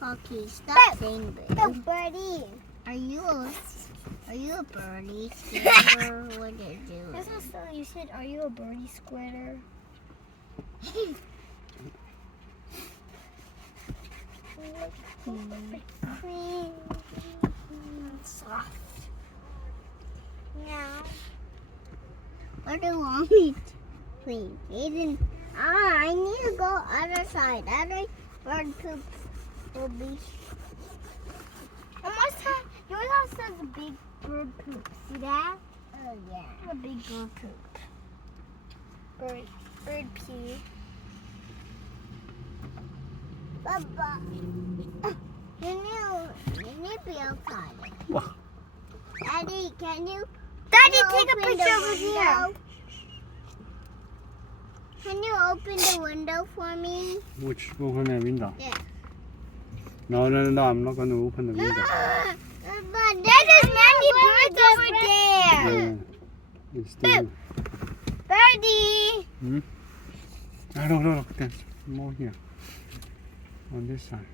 Cocky, stop saying boo. Birdie. Are you a birdie squirter? What did you do? That's not so you said, are you a birdie squitter? Soft. Yeah. What do you want me to clean? Aiden, I need to go other side. Other bird poops will be. Yours also has a big bird poop. See that? Oh yeah. A big bird poop. Bird pee. Baba. You need to be outside. Wow. Daddy, can you? Daddy, you take a open picture the over here. window? Can you open the window for me? Which open the window? Yeah. No, I'm not going to open the window. But There's many birds over there. Yeah. It's still... Birdie. No. There's more here. On this side.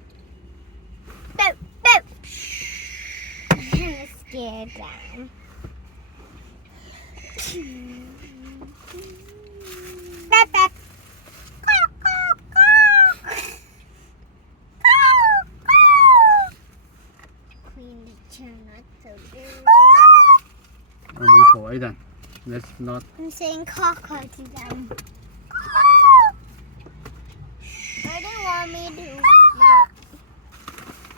Boop, boop. I'm scared down. Boop, boop. Clean the chair, not so good.冇嘈Aiden. Let's not... I'm saying caw-caw to them. Where do you want me to knock?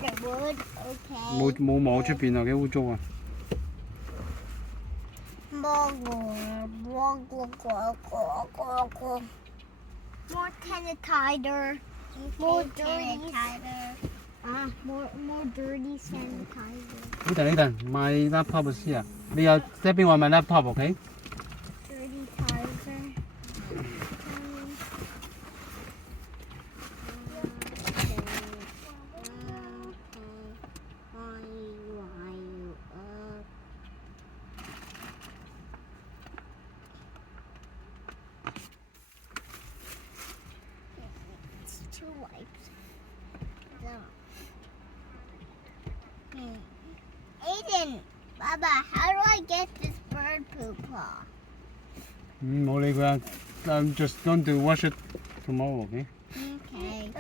The wood, okay.冇望出邊啊，幾污糟啊！ More sanitizer. More dirty sanitizer. More dirty sanitizer. Aiden, my laptop is here. 你有即係邊位買 laptop，OK？ Dirty tizer. It's 2 wipes. Aiden, Baba, how do I get this bird poop off? 冇理佢啊。I'm just going to wash it tomorrow，OK？ Okay.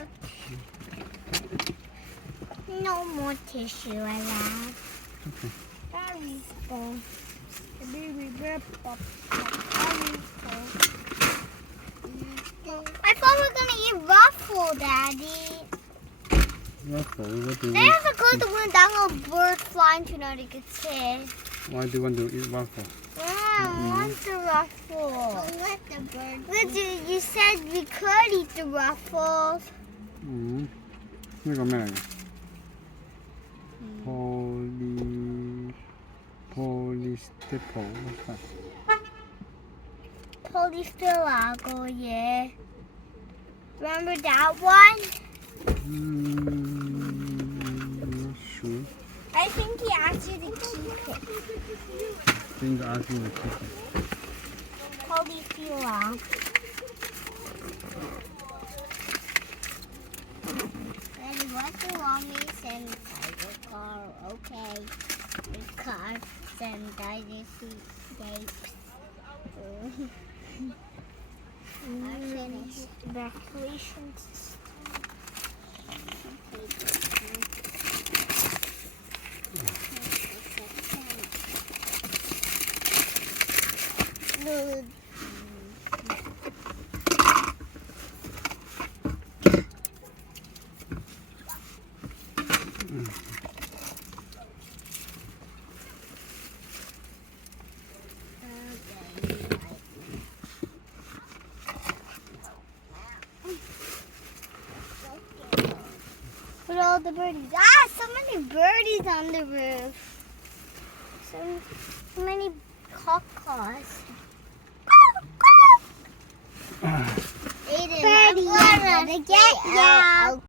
No more tissue allowed. Okay. Daddy's full. The baby bird pop. Daddy's full. I thought we were gonna eat ruffle, Daddy. What do They you have to close the window. That little bird flying to know to get sick. Why do you want to eat waffle? I want the ruffle. Don't let the bird But you said we could eat the ruffles. 呢個咩嚟嘅？Polystyrol what's that? Polystyrol, yeah. Remember that one? Not sure. I think he asked you to keep it. Think ask me to keep it. Polystyrol. Daddy, what do you want me to send the car? Okay. The car sanitizer tapes. Evacuation system. Look at all the birdies. So many birdies on the roof. So many caw-caws. Aiden, I'm gonna get you.